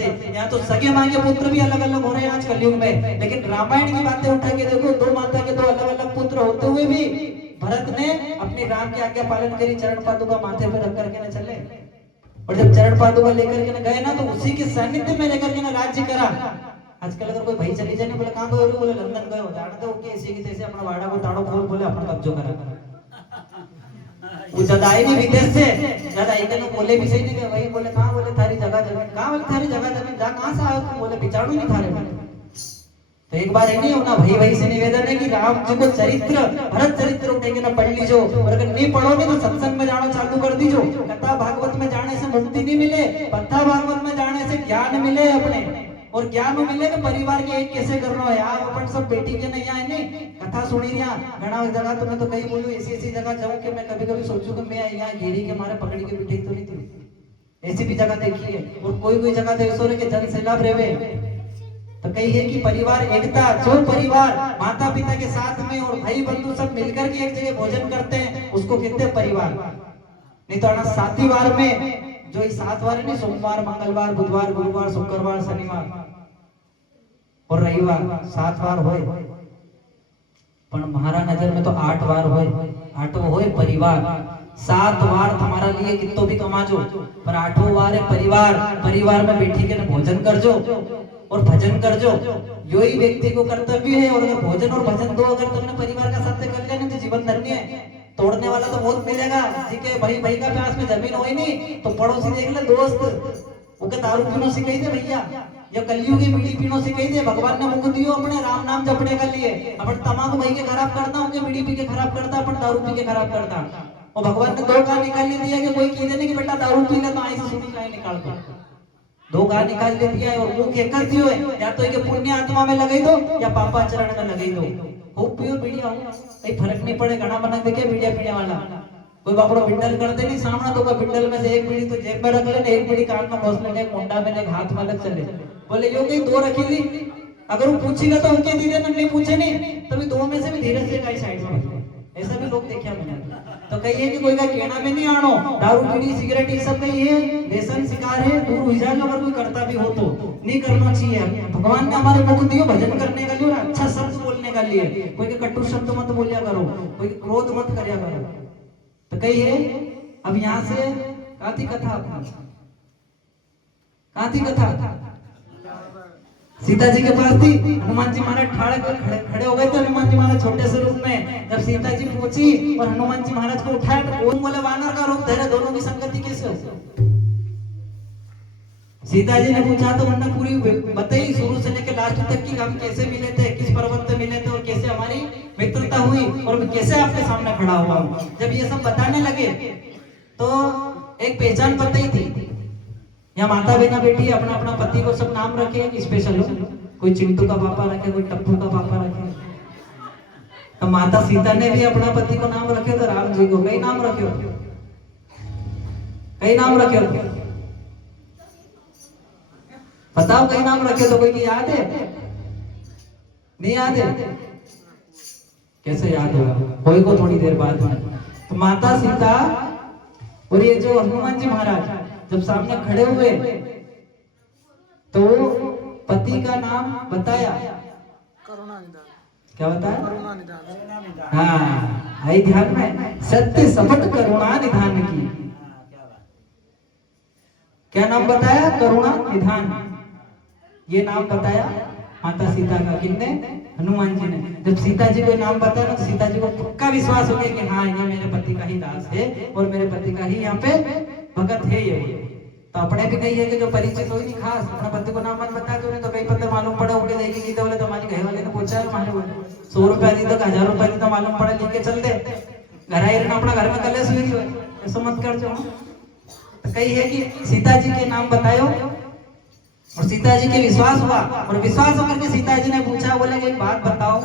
से। यहाँ तो सगे मांगे पुत्र भी अलग अलग हो रहे हैं आज कलयुग में, लेकिन रामायण की बातें उठा के देखो, दो माता के दो अलग अलग पुत्र होते हुए भी भरत ने अपनी राम की आज्ञा पालन करी, चरण पादुका माथे पर रख करके न चले, और जब चरण पादुका लेकर के न गए ना, तो उसी के सानिध्य में लेकर के ना राज्य करा। आजकल अगर कोई भाई चली जाए ना, बोले कहां गए, बोले लंदन गए हो, जाने दो कि ऐसे की तैसे अपना वाड़ा को ताड़ो खोल, बोले अपना कब्जो करा। वो जब आए नहीं विदेश से, जब आए के बोले भी सही नहीं, वही बोले कहां, बोले थारी जगह जमीन, कहां बोले थारी जगह जमीन, जा कहां से आए तुम, बोले बिचारू नहीं थारे में। तो एक बार है नहीं होना, भाई से निवेदन है कि राम जी को चरित्र, भरत चरित्र उठेंगे ना पढ़ लीजो, और अगर नहीं पढ़ोगे तो सत्संग में जाना चालू कर दीजो। कथा भागवत में जाने से मुक्ति नहीं मिले, कथा भागवत में जाने से ज्ञान मिले अपने, और ज्ञान मिले तो परिवार के एक कैसे करना है। आप अपन सब बेटी के नहीं आए नहीं, कथा सुनी रिया घना जगह, तो मैं तो कहीं बोलूं ऐसी जगह जाऊं कि मैं कभी कभी सोचूं कि मैं यहाँ घेरी के मारे पकड़ के बिठाई तो नहीं थी, ऐसी भी जगह देखी है। और कोई जगह तो ऐसा के जन सैलाब रहे, तो कही है कि परिवार एकता, जो परिवार माता पिता के साथ में और भाई बंधु सब मिलकर के एक जगह भोजन करते हैं, उसको कहते हैं परिवार। नहीं तो आना साथी वार में, जो इस 7 वार है नहीं, सोमवार मंगलवार बुधवार गुरुवार शुक्रवार शनिवार और रविवार 7 वार होए, पर हमारा नजर में तो 8 वार होए, 8वां होए परिवार। 7 वार तुम्हारा लिए कितो भी कमा जो, पर 8वां वार है परिवार। परिवार में बैठी के भोजन कर जो और भजन कर जो, यो ही व्यक्ति को कर्तव्य है। और अगर भोजन और भजन दो अगर तुमने परिवार का साथ कर लिया ना, तो जीवन धन्य है। तोड़ने वाला तो बहुत मिलेगा, जिके भाई का प्यास में जमीन हो ही नहीं, तो पड़ोसी देख ले दोस्त, वो दारू पीनो सिखाई दे भैया, या कलयुगी बीड़ी पीनो सिखाई दे। भगवान ने मुख दियो अपने राम नाम जपने के लिए, अपन तमाकू भाई के खराब करता, उनके बीड़ी पी के खराब करता, अपन दारू पी के खराब करता। और भगवान ने 2 गाल निकाल दिया कि कोई कीजिए नहीं कि बेटा दारू पी ले, तो आई से सुनी काहे निकाल दो, 2 गाल निकाल दिया है। और मुंह के कर दियो है, या तो एक पुण्य आत्मा में लगाई दो या पापा चरण में लगाई दो। खूब पियो बीड़िया, कोई फर्क नहीं पड़े। घना बना देखे बीड़िया पीने वाला, कोई बापड़ो बिंडल कर दे नहीं सामना, तो कोई बिंडल में से एक बीड़ी तो जेब में रख ले, एक बीड़ी कान में घोस ले, मुंडा में ले, हाथ में लग चले, बोले यो कहीं 2 रखी ली। अगर वो पूछेगा तो उनके दीदे नहीं पूछे नहीं, तभी 2 में से भी धीरे से कई साइड में, ऐसा भी लोग देखा मैंने। तो कहिए कि कोई का कहना में नहीं आनो, दारू बीड़ी सिगरेट ये सब नहीं है, व्यसन शिकार है, दूर हो जाएगा। अगर कोई करता भी हो तो नहीं करना चाहिए। भगवान ने हमारे मुख दियो भजन करने का लिए, अच्छा शब्द बोलने का लिए। कोई के कटु शब्द मत बोलिया करो, कोई क्रोध मत करिया करो। तो कहिए अब यहाँ से काती कथा, काती कथा सीता जी के पास थी। हनुमान जी महाराज खड़े हो गए थे। हनुमान जी महाराज छोटे से रूप में, जब सीता जी पहुंची और हनुमान जी महाराज को उठाया, तो कौन बोले वानर का रूप धरे, दोनों की संगति कैसे हो। सीता जी ने पूछा तो उन्होंने पूरी बताई, शुरू से लेकर लास्ट तक की हम कैसे मिले थे, किस पर्वत पे मिले थे, और कैसे हमारी मित्रता हुई, और कैसे आपके सामने खड़ा हुआ। जब ये सब बताने लगे तो एक पहचान बताई थी। यहाँ माता बहना बेटी अपना अपना पति को सब नाम रखे स्पेशल हो, कोई चिंटू का पापा रखे, कोई टप्पू का पापा रखे। तो माता सीता ने भी अपना पति को नाम रखे, तो राम जी को कई नाम रखे, कई नाम रखे, बताओ कई नाम रखे। तो कोई की याद है? नहीं याद है? कैसे याद होगा, कोई को थोड़ी देर बाद में। तो माता सीता और ये जो हनुमान जी महाराज जब सामने खड़े हुए, तो पति का नाम बताया, क्या बताया? हाँ, आई ध्यान में, सत्य सपट करुणा निधान की। क्या नाम बताया? करुणा निधान। ये नाम बताया माता सीता का, किसने? हनुमान जी ने। जब सीता जी को नाम बताया तो सीता जी को पक्का विश्वास हो गया कि हाँ, ये मेरे पति का ही दास है और मेरे पति का ही यहाँ पे भगत है ये। तो अपने भी कही है कि जो परिचित हो ही नहीं खास, अपना पति को नाम मत बता दो, तो कई पता मालूम पड़ा उनके देगी नहीं, तो बोले तो हमारी घर वाले ने पूछा है, हमारे 100 रुपया दी तो 1000 रुपया दी, तो मालूम पड़ा लेके चल दे, घर आए अपना घर में कलेश हुई, ऐसा मत कर जो। तो कही है कि सीता जी के नाम बतायो और सीता जी के विश्वास हुआ, और विश्वास होकर के सीता जी ने पूछा, बोले एक बात बताओ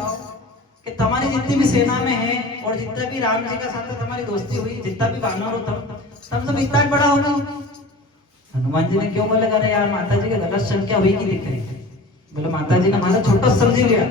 कि तुम्हारी जितनी भी सेना में है और जितना भी राम जी का साथ तुम्हारी दोस्ती हुई, जितना भी वानर हो तब सब इतना बड़ा हो गई। हनुमान जी ने क्यों बोले, अरे यार माता जी की गलत संख्या हुई की दिख रही। बोले माता जी ने हमारा छोटा समझ लिया।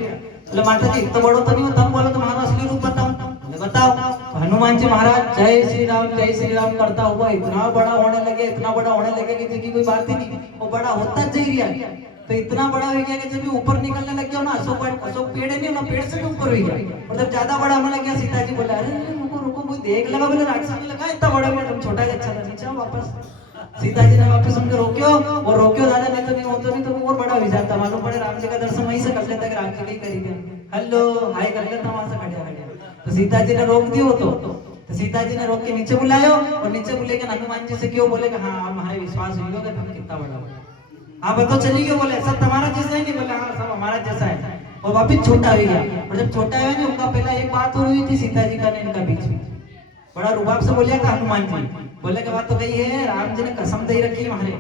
बोले माता जी इतना बड़ो तो नहीं हो, तब बोलो तुम्हारा असली रूप बताओ। बोले बताओ। हनुमान जी महाराज जय श्री राम करता हुआ इतना बड़ा होने लगे कि जिसकी कोई बात ही नहीं, वो बड़ा होता जा रहा है। तो इतना बड़ा हो गया कि जब भी ऊपर निकलने लग गया ना, अशोक पेड़ है नहीं ना, पेड़ से भी ऊपर हो गया। और जब ज्यादा बड़ा होने लग गया, सीता जी बोला अरे रुको कोई देख लगा, बोले राक्षस ने लगा इतना बड़ा हुआ, तुम छोटा ही अच्छा था, नीचे आओ वापस। सीता जी ने वापस उनको रोक्यो दादा, नहीं तो नहीं होता, नहीं तो और बड़ा हो जाता। मालूम पड़े राम जी का दर्शन वहीं से कर लेता कि राम जी नहीं करेंगे, हेलो हाय कर लेता वहां से खड़े। तो सीता जी ने रोक दियो, तो सीता जी ने रोक के नीचे बुलायो, और नीचे बोले कि हनुमान जी से क्यों, बोले कि हाँ हमारे विश्वास हुई होगा तुम कितना बड़ा हो। हाँ बताओ चली गयो, बोले सब तुम्हारा जैसा है नहीं, बोले हाँ सब हमारा जैसा है। और वापिस छोटा हो गया। और जब छोटा हुआ ना, उनका पहला एक बात हुई थी सीता जी का इनका बीच में, बड़ा रुबाब से बोलिया था हनुमान जी, बोले के बात तो कही है राम जी ने कसम दे रखी है हमारे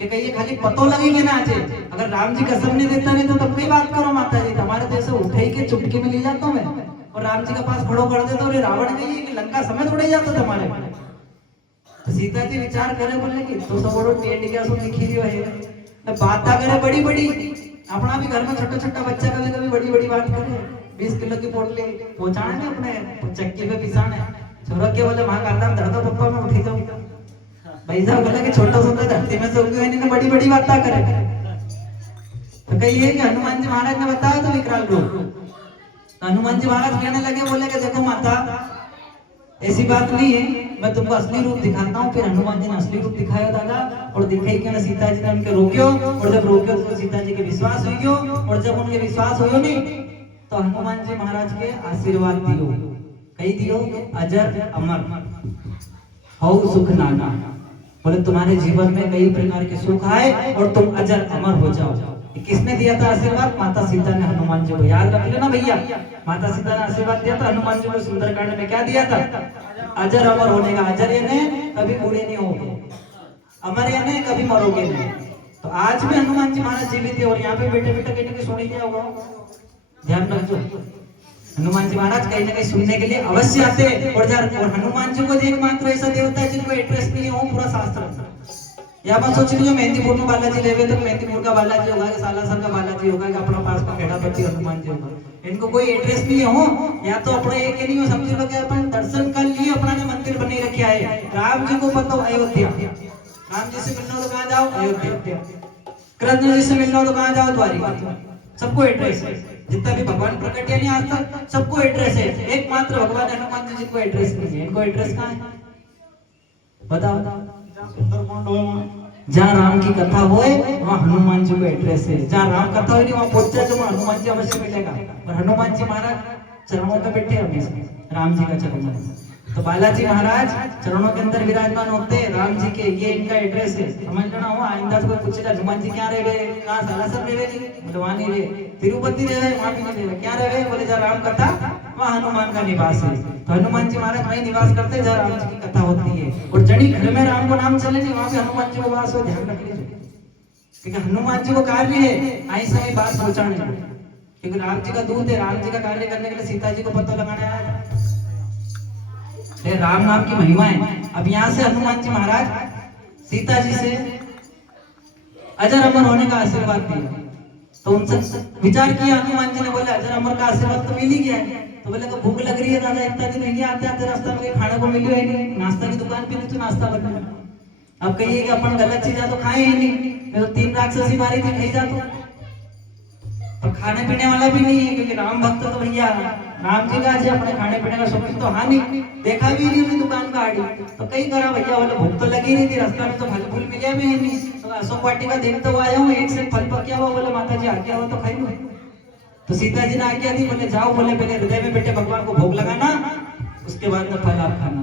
कि कहिए खाली पतो लगेगी ना आज, अगर राम जी कसम नहीं देता नहीं तो तब कोई बात करो माता जी, हमारे जैसे उठे ही के चुटकी में ले जाता हूँ मैं, और राम जी के पास खड़ो कर देता हूँ, रावण कहिए कि लंका समेत उड़े जाता तुम्हारे। तो सीता जी विचार करे, बोले कि तो सब बड़ो टेढ़ गया, सो दिखी रही है बात करे बड़ी बड़ी, अपना भी घर में छोटा बच्चा कभी बड़ी बात करे, 20 किलो की पोटली पहुंचाने में अपने चक्की पे पिसाने, छोरा के बोले वहां करता धरता पप्पा में उठी जाऊं, भाई साहब बोला कि छोटा सा धरती में से उगे इन्हें बड़ी बात करे। तो कहिए कि हनुमान जी महाराज ने बताया तो विकराल रूप। तो हनुमान जी महाराज कहने लगे, बोले कि देखो माता ऐसी बात नहीं है, मैं तुमको असली रूप दिखाता हूँ। फिर हनुमान जी ने असली रूप दिखाया दादा, और दिखाई कि सीता जी ने उनके रोक्यो, और जब रोक्यो तो सीता जी के विश्वास हुई गयो, और जब उनके विश्वास हुई नहीं तो हनुमान जी महाराज के आशीर्वाद दियो, कही दियो अजर अमर हो सुख नाना, बोले तुम्हारे जीवन में कई प्रकार के सुख आए और तुम अजर अमर हो जाओ। किसने दिया था आशीर्वाद? माता सीता ने हनुमान जी को, याद रख लेना भैया, माता सीता ने आशीर्वाद दिया था हनुमान जी को। सुंदरकांड में क्या दिया था? अजर अमर होने का। अजर यानी कभी बूढ़े नहीं होगे, अमर यानी कभी मरोगे नहीं। तो आज भी हनुमान जी महाराज जीवित है, और यहाँ पे बेटे कहने की सुनी क्या होगा, ध्यान रखो। हनुमान जी महाराज कहीं ना कहीं सुनने के लिए अवश्य आते। और हनुमान जी को एकमात्र ऐसा देवता है जिनको एड्रेस नहीं हो पूरा शास्त्र। या मैं सोच रही हूँ मेहंदीपुर में बालाजी लेवे तो मेहंदीपुर का बालाजी होगा कि सालासर का बालाजी होगा कि अपना पास का खेड़ापति हनुमान जी होगा, इनको कोई एड्रेस नहीं हो। या तो अपने एक नहीं हो, समझ लो कि अपन दर्शन कर लिए, अपना ने मंदिर बने रखे है। राम जी को पता अयोध्या, राम जी से मिलना हो तो कहाँ जाओ? अयोध्या। कृष्ण जी से मिलना हो तो कहाँ जाओ? द्वारिका। सबको एड्रेस है, जितना भी भगवान प्रकट है नहीं आज तक सबको एड्रेस है। एकमात्र भगवान हनुमान जी को एड्रेस नहीं है। इनको एड्रेस कहाँ है बताओ? जहाँ राम की कथा होए वहाँ हनुमान जी को एड्रेस है। जहाँ राम कथा हो नहीं वहाँ पहुंचा जो वहाँ हनुमान जी अवश्य मिलेगा। और हनुमान जी महाराज चरणों पे बैठे हमेशा राम जी का चरण में। तो बालाजी महाराज चरणों के अंदर विराजमान होते हैं राम जी के, ये इनका एड्रेस है। समझ लेना हो, आइंदा से कोई पूछेगा हनुमान जी क्या रहे, कहाँ सालासर रहे, वहाँ नहीं रहे, तिरुपति रहे, वहाँ भी नहीं रहे, क्या रहे? बोले जहाँ राम कथा वहाँ हनुमान का निवास है। तो हनुमान जी महाराज वहीं निवास करते हैं जहाँ राम जी की कथा होती है। और जड़ी घर में राम को नाम चले नहीं, वहाँ पे हनुमान जी को वास हो, ध्यान रख लीजिए। क्योंकि हनुमान जी को कार्य है आई समय बात पहुंचाने का, क्योंकि राम जी का दूत है। राम जी का कार्य करने के लिए सीता जी को पता लगाने आया था। राम नाम की महिमा है। अब यहाँ से हनुमान जी महाराज सीता जी से अजर अमर होने का आशीर्वाद दिया। तो उनसे विचार किया हनुमान जी ने, बोले अजर अमर का आशीर्वाद तो मिल ही गया है। तो बोले भूख लग रही है दादा, इतना दिन नहीं आते आते रास्ता में खाने को मिले ही नहीं, नाश्ता की दुकान पे नहीं तो नाश्ता बना। अब कहिए कि अपन गलत चीज तो खाए ही नहीं, मैं तो 3 राक्षसी मारी थी खाई जाता, तो खाने पीने वाला भी नहीं है। क्योंकि राम भक्त तो भैया राम जी का है, अपने खाने पीने का शौकीन तो हानि देखा भी नहीं अपनी दुकान का आड़ी। तो कई करा भैया, बोले भूख तो लगी नहीं थी, रास्ता में तो फल फूल मिले भी नहीं। तो अशोक वाटिका देखते हुए आया हूँ, एक से फल पकिया हुआ, बोले माता जी आज्ञा हो तो खाई लो। तो सीता जी ने आज्ञा दी, बोले जाओ, बोले पहले हृदय में बेटे भगवान को भोग लगाना, उसके बाद में फल आप खाना।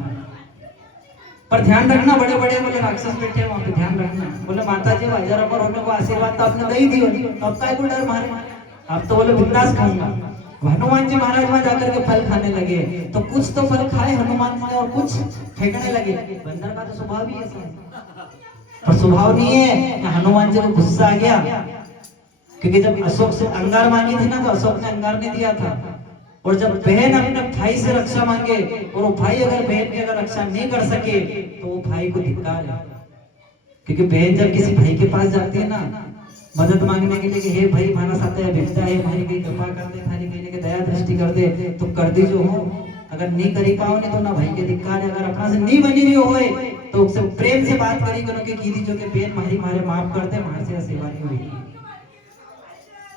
पर ध्यान रखना, बड़े बड़े बोले राक्षस बैठे वहां पे, ध्यान रखना। बोले माता जी अजर अमर होने को आशीर्वाद तो आपने दे ही दिया, तो अब काय को डर मारे, अब तो बोले बिंदास खाऊंगा। हनुमान जी महाराज वहां जाकर के फल खाने लगे। तो कुछ तो फल खाए हनुमान जी ने और कुछ फेंकने लगे। बंदर का तो स्वभाव ही ऐसा है, पर स्वभाव नहीं है। हनुमान जी को गुस्सा आ गया, क्योंकि जब अशोक से अंगार मांगी थी ना, तो अशोक ने अंगार नहीं दिया था। और जब बहन अपने भाई से रक्षा मांगे और वो भाई अगर बहन की अगर रक्षा नहीं कर सके तो वो भाई को धिक्कार है। क्योंकि बहन जब किसी भाई के पास जाती है ना मदद मांगने के लिए कि हे भाई हमारा साथ है, भिक्षा है, हमारी कहीं कृपा कर दे, हमारी कहीं दया दृष्टि कर दे, तो कर दी जो हो अगर नहीं करी पाओ ने तो ना भाई के धिक्कार है। अगर अपना से नहीं बनी रही होए तो उससे प्रेम से बात करी करो कि कीदी जो के बेन मारी मारे माफ करते मार से सेवा नहीं हुई।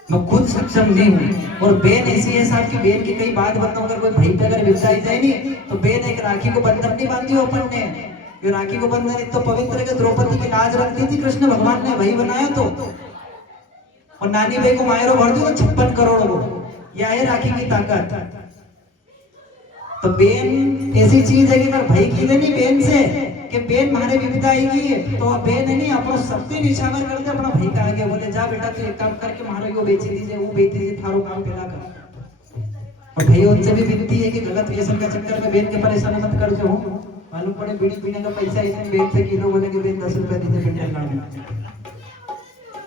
मैं खुद सक्षम नहीं हूँ। और बेन ऐसी है साहब की बेन की कई बात बताऊं, अगर कोई भाई पे अगर विपदाई जाए नहीं तो बेन एक राखी को बंधन नहीं बांधी हो अपन ने। ये राखी को बंधन इतना पवित्र के द्रौपदी की लाज रख दी थी कृष्ण भगवान ने भाई बनाया तो। और नानी भाई को मायरो भर दो 56 करोड़ वो। यह है राखी की ताकत। तो बेन ऐसी चीज है कि अगर भाई की नहीं बेन से कि बेन मारे विपदा आएगी तो बेन है नहीं अपना सबसे निशावर करते अपना भाई का आगे बोले जा बेटा तू एक काम करके मारो यो बेच दीजिए वो बेच दीजिए थारो काम पेला कर। और भाई उनसे भी विनती है कि गलत व्यसन का चक्कर में बेन के परेशान मत कर जो। मालूम पड़े बीड़ी पीने का पैसा इतने बेन से किलो बोले कि बेन 10 रुपए दीजिए पेंडल में।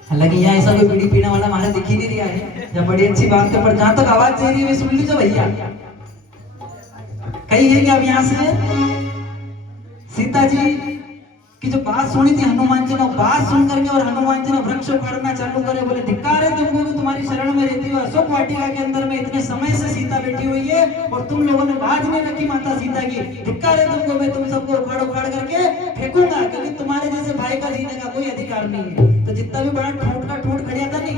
हालांकि यहाँ ऐसा कोई बीड़ी पीने वाला हमारे दिख ही नहीं रहा है। जब बड़ी अच्छी बात है पर जहां तक आवाज जा रही है सुन लीजिए भैया। कही है कि अब यहाँ से सीता जी की जो बात सुनी थी हनुमान जी ने बात सुन करके और हनुमान जी ने वृक्ष उखाड़ना चालू करे। बोले धिक्कार है तुमको कि तुम्हारी शरण में रहती हो अशोक वाटिका के अंदर में इतने समय से सीता बैठी हुई है और तुम लोगों ने लाज नहीं रखी माता सीता की। धिक्कार है तुमको, मैं तुम सबको उखाड़ उखाड़ करके फेंकूंगा क्योंकि तुम्हारे जैसे भाई का जीने का कोई अधिकार नहीं है। तो जितना भी बड़ा ठूठ का ठूठ खड़िया था नहीं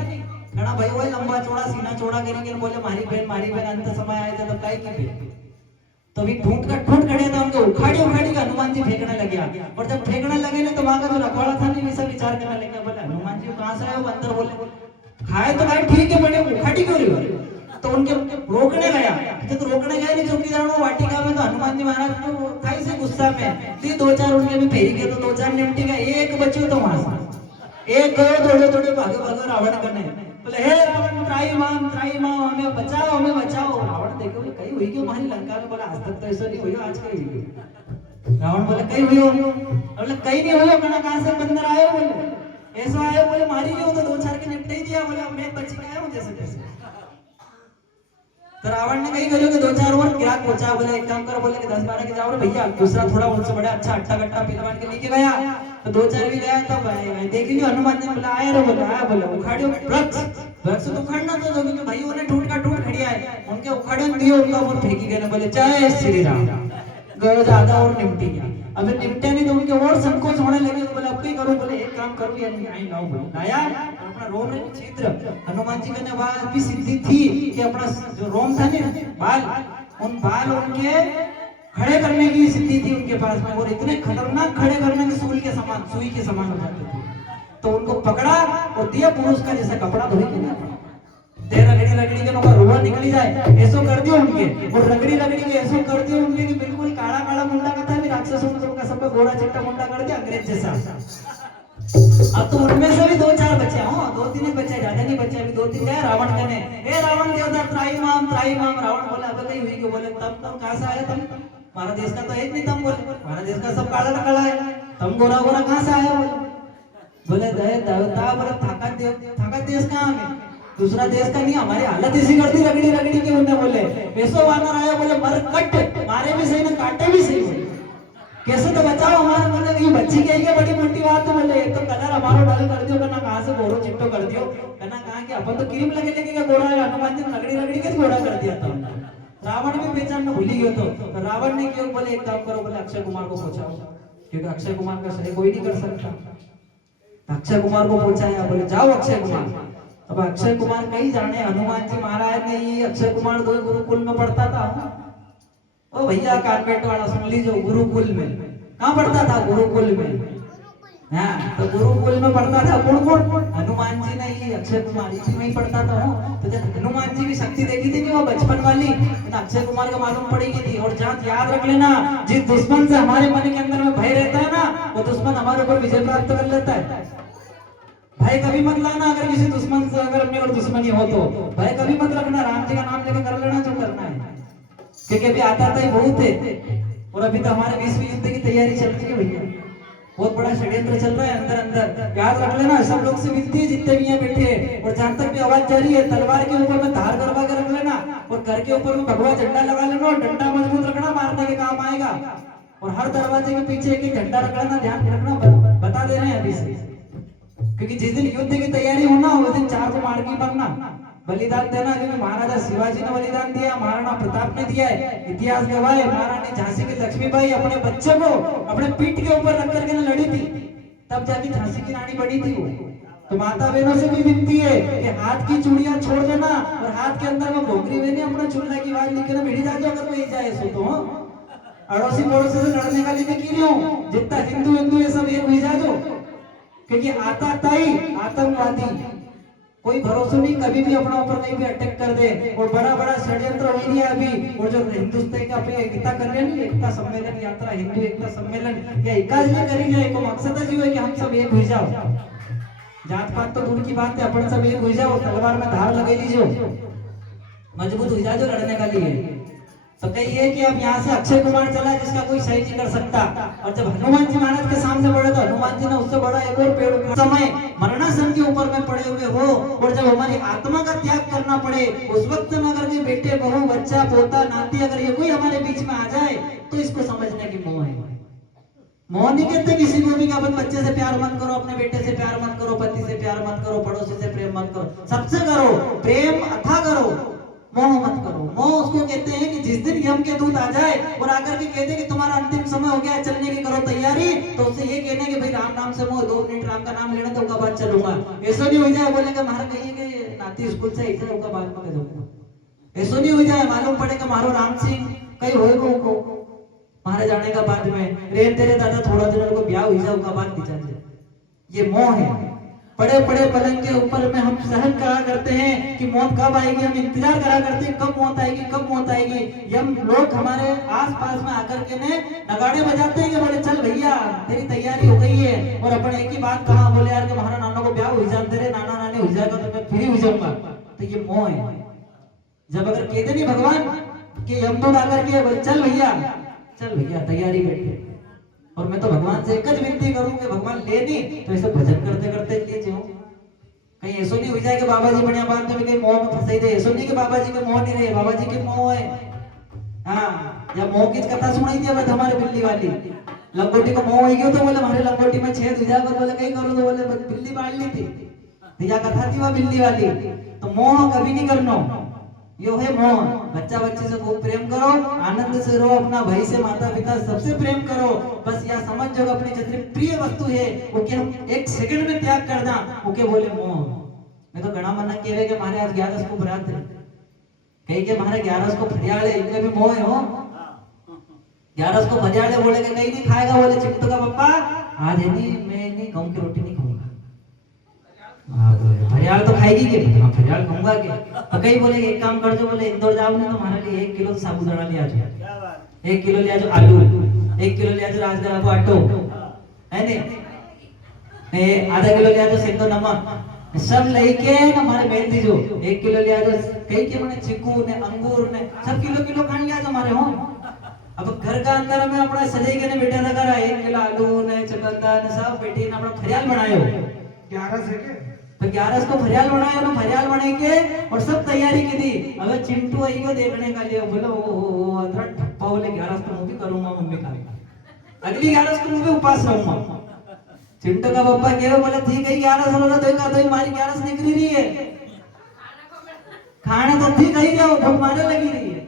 घना भाई वो लंबा चौड़ा सीना चौड़ा करेंगे बोले मारी बहन अंत समय आए थे तो काय की तो अभी ठूठ का ठूठ खड़े था उनको उखाड़ी उखाड़ी का हनुमान जी फेंकने लगे। और जब फेंकने लगे ना तो वहां का जो रखवाड़ा था नहीं वैसा विचार करने लगे। बोले हनुमान जी कहां से आए हो? अंदर बोले खाए तो भाई ठीक है बड़े उखाड़ी क्यों रही हो? तो उनके रोकने गया तो रोकने गए नहीं चौकीदार वो वाटिका में। तो हनुमान जी महाराज को खाई से गुस्सा में थी 2-4 उनके भी फेरी के तो 2-4 निमटी का एक बच्चे तो वहां से एक गए दौड़े दौड़े भागे रावण करने। बोले हे रावण त्राई माम हमें बचाओ। रावण देखो कहीं हुई क्यों हमारी लंका में? बोला आज तक तो ऐसा नहीं हुई आज कहीं हुई। रावण बोले कहीं हुई हो? बोले कहीं नहीं हुई। कहना कहां से बंदर आए? बोले ऐसा आए। बोले मारी नहीं हो तो 2-4 के निपटे ही दिया। बोले अब मैं बची गया हूं जैसे तैसे। तो रावण ने कहीं करो कि 2-4 और गिराक पहुंचा। बोले एक काम करो बोले कि 10-12 के जाओ भैया दूसरा थोड़ा उनसे बड़ा अच्छा अट्टा कट्टा पीलवान के लेके गया। तो 2-4 भी गया तब देखिए हनुमान ने बोला आया रे बोला आया बोला उखाड़ियो वृक्ष तो उखाड़ना तो क्योंकि भाई उन्हें ठूठ का ठूठ खड़िया है उनके उखाड़े दियो उनका ऊपर फेंकी गए। बोले जय श्री राम गयो ज्यादा और निपटी गया। अब निपटे नहीं तो उनके और संकोच होने लगे। तो बोले अब भी करो। बोले एक काम करो यार आई लाओ बोले लाया अपना रोम क्षेत्र हनुमान जी ने वहां भी सिद्धि थी कि अपना जो रोम था ना उन बाल उनके खड़े करने की सिद्धि थी उनके पास में। और इतने खतरनाक खड़े करने के सुई के समान हो जाते थे। तो उनको पकड़ा और दिया पुरुष का जैसा कपड़ा धोई के तेरा रगड़ी के नौका रोआ निकली जाए ऐसो कर दियो उनके। और रगड़ी के ऐसो कर दियो उनके कि बिल्कुल काला मुंडा का था भी राक्षसों का सब गोरा चिट्टा मुंडा कर दिया अंग्रेज जैसा। अब तो उनमें से भी 2-4 बचे हो 2-3 बच्चे ज्यादा नहीं बचे अभी 2-3 गए रावण कने। ए रावण देवता त्राई माम रावण बोला अब कहीं हुई क्यों? बोले तम कहां से आए? तम हमारा देश का तो एक नहीं। तम बोले हमारा देश का सब काला है तम गोरा कहां से आया? बोले देवता बोले थाका देश कहां में दूसरा देश का नहीं हमारी हालत इसी कर दी रगड़ी के उन्होंने। बोले पैसो वानर आया बोले मर कट मारे भी सही ना काटे भी सही कैसे तो बचाओ हमारा। बोले ये बच्ची कहेगी बड़ी मोटी बात है। बोले एक तो कलर हमारो डल कर दियो कहना कहां से गोरो चिट्टो कर दियो कहना कहां के अपन तो क्रीम लगे गोरा है। हनुमान जी रगड़ी के गोरा कर दिया था। रावण भी पहचान में भूली गयो। तो रावण ने क्यों? बोले एक काम करो बोले अक्षय कुमार को पहुंचाओ क्योंकि अक्षय कुमार का सही कोई नहीं कर सकता। अक्षय कुमार को पहुंचाया। बोले जाओ अक्षय कुमार। अब अक्षय कुमार कहीं जाने हनुमान जी महाराज ने ही अक्षय कुमार 2 गुरुकुल में पढ़ता था। ओ भैया कारपेट वाला सुन लीजिए गुरुकुल में कहाँ पढ़ता था? गुरुकुल में। हाँ तो गुरुकुल में पढ़ता था कौन? हनुमान जी ने ही अक्षय कुमार इसी में ही पढ़ता था। तो जब हनुमान जी की शक्ति देखी थी वो बचपन वाली तो अक्षय कुमार का मालूम पड़ेगी थी। और जहाँ याद रख लेना जिस दुश्मन से हमारे मन के अंदर में भय रहता है ना वो दुश्मन हमारे ऊपर विजय प्राप्त कर लेता है। भय कभी मत लाना अगर किसी दुश्मन से अगर अपने और दुश्मनी हो तो भय कभी मत रखना। राम जी का नाम लेकर कर लेना जो करना है क्योंकि अभी आता ही बहुत है। और अभी तो हमारे विश्व युद्ध की तैयारी चल रही है भैया बहुत बड़ा षड्यंत्र चल रहा है अंदर याद रख लेना। सब लोग से विनती है जितने भी यहाँ बैठे और जहां तक भी आवाज जा रही है तलवार के ऊपर में धार करवा के रख लेना और घर के ऊपर में भगवा झंडा लगा लेना और डंडा मजबूत रखना मारने के काम आएगा। और हर दरवाजे के पीछे एक झंडा रख लेना ध्यान रखना बता दे रहे हैं अभी से क्योंकि जिस दिन युद्ध की तैयारी होना उस दिन 4 को मार के मरना बलिदान देना, क्योंकि महाराजा शिवाजी ने बलिदान दिया, महाराणा प्रताप ने दिया है। इतिहास गवाह है, महारानी झांसी की लक्ष्मीबाई अपने बच्चे को अपने पीठ के ऊपर रख करके लड़ी थी, तब जाके झांसी की रानी बनी थी वो। तो माता बहनों से भी विनती है कि हाथ की चूड़ियां छोड़ देना और हाथ के अंदर में भोकरी बहने अपना चूल्हा की आवाज लेके ना भिड़ी जाते अगर कोई जाए सो तो अड़ोसी पड़ोसी से लड़ने का लेके की रही हूँ, जितना हिंदू हिंदू ये सब एक हुई जाओ, क्योंकि आतताई आतंकवादी कोई भरोसा नहीं, कभी भी अपना ऊपर नहीं भी अटैक कर दे। और बड़ा बड़ा षड्यंत्र हो रही है अभी, और जो हिंदुस्तान का अपनी एकता कर रहे हैं, एकता सम्मेलन यात्रा, हिंदू एकता सम्मेलन या एकाज में करी जाए तो मकसद ही है कि हम सब एक हो जाओ। जात पात तो दूर की बात है, अपन सब एक हो जाओ, तलवार में धार लगे लीजिए, मजबूत हो जाओ लड़ने का लिए। तो कही है कि अब यहाँ से अक्षय कुमार चला जिसका कोई सही नहीं कर सकता, और जब हनुमान जी महाराज के सामने पड़े तो हनुमान जी ने उससे बड़ा एक और पेड़ समय मरणासन के ऊपर में पड़े हुए हो, और जब हमारी आत्मा का त्याग करना पड़े उस वक्त में अगर ये बेटे बहू बच्चा पोता नाती अगर ये कोई हमारे बीच में आ जाए तो इसको समझने की मोह है। मोह नहीं कहते किसी को भी कि अपन बच्चे से प्यार मत करो, अपने बेटे से प्यार मत करो, पति से प्यार मत करो, पड़ोसी से प्रेम मत करो, सबसे करो प्रेम अथा करो, मोह मत करो। मोह उसको कहते हैं कि जिस दिन यम के दूत आ जाए और आकर के कहते कि तुम्हारा अंतिम समय हो गया चलने की, करो तैयारी, तो उससे ये कहना कि भाई राम नाम से मोह, 2 मिनट राम का नाम लेना तो उसका बाद चलूंगा। ऐसा नहीं हो जाए बोलेगा मारा कहिए कि नाती स्कूल से ऐसे होगा बाद में करूंगा, ऐसा नहीं हो जाए मालूम पड़े कि मारो राम सिंह कहीं होएगा को मारे जाने का बाद में रे तेरे दादा थोड़ा दिन को ब्याह हो जाओगा बाद निकल जाए। ये मोह है। बड़े बड़े पलंग के ऊपर में हम सहन करा करते हैं कि मौत कब आएगी, हम इंतजार करा करते हैं कब मौत आएगी, कब मौत आएगी। यम लोग हमारे आसपास में आकर के ने नगाड़े बजाते हैं कि बोले चल भैया तेरी तैयारी हो गई है, और अपन एक ही बात कहा बोले यार कि हमारा नाना को ब्याह हो जाए, तेरे नाना नानी हो जाएगा तो मैं फ्री हो जाऊंगा। तो ये मोह है। जब अगर कहते नहीं भगवान कि यमदूत आकर के बोले चल भैया तैयारी बैठे, और मैं तो भगवान से एक ही विनती करूं कि भगवान ले नहीं तो ऐसे भजन करते करते लीजिए। कहीं ऐसा नहीं हो जाए कि बाबा जी बढ़िया बात में कहीं मोह में फंसाई दे, ऐसा नहीं कि बाबा जी के मोह नहीं रहे, बाबा जी के मोह है। हाँ, या मोह की कथा सुनाई थी अब हमारे बिल्ली वाली, लंगोटी को मोह हो गया तो बोले हमारे लंगोटी में छेद हो जाएगा, बोले कहीं करो तो बोले बिल्ली बांध ली थी, या कथा थी वह बिल्ली वाली। तो मोह कभी नहीं करना, यो है मोह। बच्चा बच्चे से खूब प्रेम करो, आनंद से रहो, अपना भाई से माता पिता सबसे प्रेम करो, बस यह समझ जो अपनी जितनी प्रिय वस्तु है वो के हम एक सेकंड में त्याग कर दा, वो के बोले मोह। मैं तो घना मना कहवे के मारे आज 11 को बरात है, कहीं के मारे 11 को फरियाले, इनमें भी मोह है हो। 11 को फरियाले बोले के कहीं नहीं खाएगा, बोले चिंटू का पप्पा आज है नहीं मैं नहीं गेहूं की रोटी नहीं खाऊंगा। फरियाल तो खाएगी के, हाँ फरियाल खाऊंगा के। कहीं बोले एक काम कर जो, बोले इंदौर जाओ ना तुम्हारे लिए 1 किलो साबूदाना ले आ जाओ, 1 किलो ले आ जाओ आलू, 1 किलो ले आ जाओ राजगरा को आटो है ने, आधा किलो ले आ जाओ सेंधो नमक, सब लेके ना हमारे बहन दीजो 1 किलो ले आ जाओ। कहीं के मैंने चीकू ने अंगूर ने सब किलो किलो खाने ले आ जाओ हमारे हो। अब घर का अंदर में अपना सजाई के ने बेटा ना करा 1 किलो आलू ने चुकंदर ने सब बेटी ने अपना फरियाल बनायो 11 से के, तो 11 को फरियाल बनाया ना, फरियाल बना के और सब तैयारी की थी। अगर चिंटू आई हो देखने का लिए बोले ओ अदरा ठप्पा, बोले 11 को मैं भी करूंगा मम्मी का, अगली 11 को मैं भी उपवास रहूंगा। चिंटू का पापा कहे बोले ठीक है 11 वाला देखा तो हमारी 11 निकली रही है, खाने तो ठीक ही जाओ भूख मारे लगी रही है,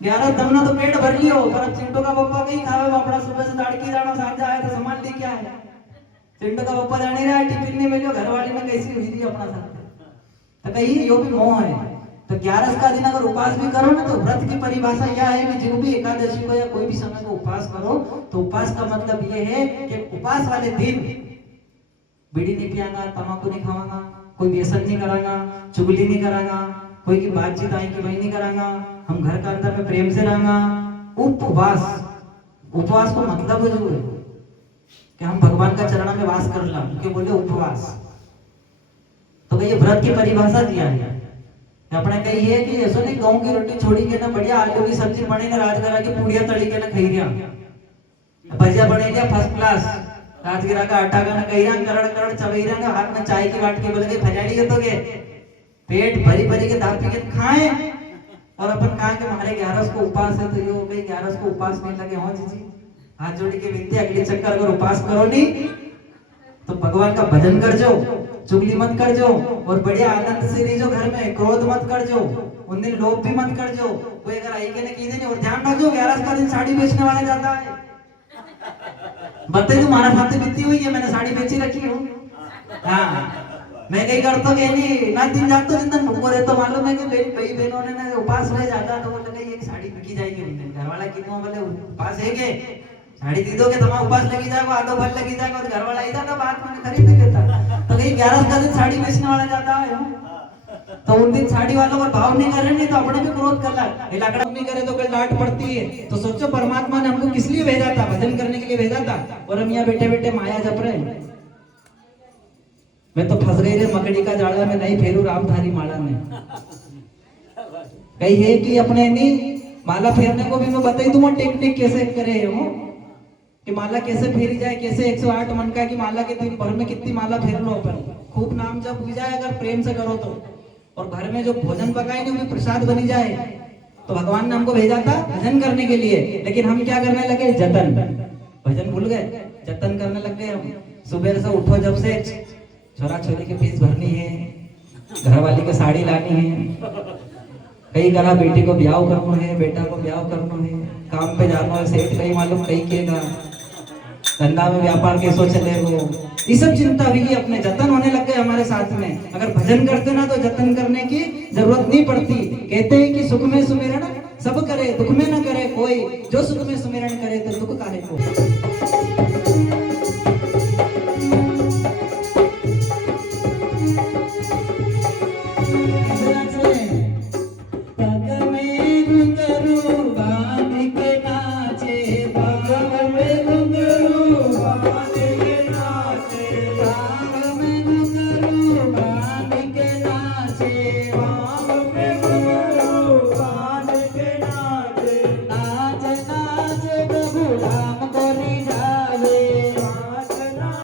11 दमना तो पेट भर लियो, पर अब चिंटू का पापा कहीं खावे अपना सुबह से लड़की जाना साथ आया तो सामान लेके आया, चिंटू का पप्पा जाने रहा टिफिन नहीं मिलो, घरवाली में कैसी हुई थी अपना साथ। तो कहीं यो भी मोह है। तो 11 का दिन अगर उपवास भी करो ना, तो व्रत की परिभाषा यह है कि जो भी एकादशी को या कोई भी समय को उपवास करो, तो उपवास का मतलब ये है कि उपवास वाले दिन बीड़ी नहीं पियागा, तम्बाकू नहीं खावागा, कोई व्यसन नहीं करागा, चुगली नहीं करागा, कोई की बातचीत आई कि वही नहीं करागा, हम घर का अंदर में प्रेम से रहना। उपवास, उपवास को मतलब जो है कि हम भगवान का चरण में वास कर ला, क्यों बोले उपवास। तो ये व्रत की परिभाषा दिया है। अपने कही है कि ऐसा नहीं गेहूं की रोटी छोड़ी के ना बढ़िया आलू की सब्जी बने ना राजगिरा की पूड़िया तली के ना खाई रिया, भजिया बने दिया फर्स्ट क्लास, राजगिरा का आटा का ना कही रहा करण करण चबई रहा ना, हाथ में चाय की बाट के बोले के फरियाली के तो के पेट भरी भरी के दाल पी के खाए। और अपन कहा कि हमारे 11 को उपवास है, तो ये हो गई 11 को उपवास नहीं लगे हो जी, हाथ जोड़ी के विनती अगले चक्कर अगर उपवास करो नहीं तो भगवान का भजन कर जो, चुगली मत कर जो, और बढ़िया आनंद से रही जो घर में, क्रोध मत कर जो, उन दिन लोभ भी मत कर जो। कोई अगर आई के ने की देनी, और ध्यान रख जो 11 का दिन साड़ी बेचने वाला जाता है। बताइए तुम्हारा साथ बीती हुई है, मैंने साड़ी बेची रखी हूँ। हाँ मैं कहीं करता हूँ नहीं ना, दिन जाता हूँ दिन भूखो रहता, मालूम है कि मेरी कई बहनों ने उपास में जाता तो वो लगा ये साड़ी बिकी जाएगी, घर वाला कितना बोले उपास है के साड़ी दी दोगे तुम्हारा उपास लगी जाएगा, आधो भर लगी जाएगा, और घर वाला ही जाता बात मैंने खरीद देता। तो कहीं 11 का दिन साड़ी बेचने वाला जाता है, तो उन दिन साड़ी वालों का भाव नहीं कर रहे, नहीं तो अपने भी क्रोध कर ला, लाकड़ा नहीं करे तो कल डांट पड़ती है। तो सोचो परमात्मा ने हमको किस लिए भेजा था, भजन करने के लिए भेजा था, और हम यहाँ बैठे बैठे माया जप रहे हैं। मैं तो फंस गई रे मकड़ी का जाड़ा में, नहीं फेरू रामधारी माला में। कही है कि अपने नहीं माला फेरने को भी मैं बताई दूंगा टेक्निक कैसे करे हो, कि माला कैसे फेरी जाए, कैसे 108 मन का की माला के दिन भर में कितनी माला फेर लो अपन, खूब नाम जब हो जाए अगर प्रेम से करो तो, और घर में जो भोजन पकाए नहीं वो भी प्रसाद बनी जाए। तो भगवान ने हमको भेजा था भजन करने के लिए, लेकिन हम क्या करने लगे, जतन, भजन भूल गए, जतन करने लग गए हम। सुबह से उठो जब से छोरा छोरी की फीस भरनी है, घर वाली को साड़ी लानी है, कहीं करा बेटी को ब्याह करना है, बेटा को ब्याह करना है, काम पे जाना है, सेठ कहीं मालूम कहीं केगा, धंधा में व्यापार कैसो चलेगा, ये सब चिंता हुई, अपने जतन होने लग गए हमारे साथ में। अगर भजन करते ना तो जतन करने की जरूरत नहीं पड़ती। कहते हैं कि सुख में सुमिरन सब करे, दुख में न करे कोई, जो सुख में सुमिरन करे तो दुख काहे को।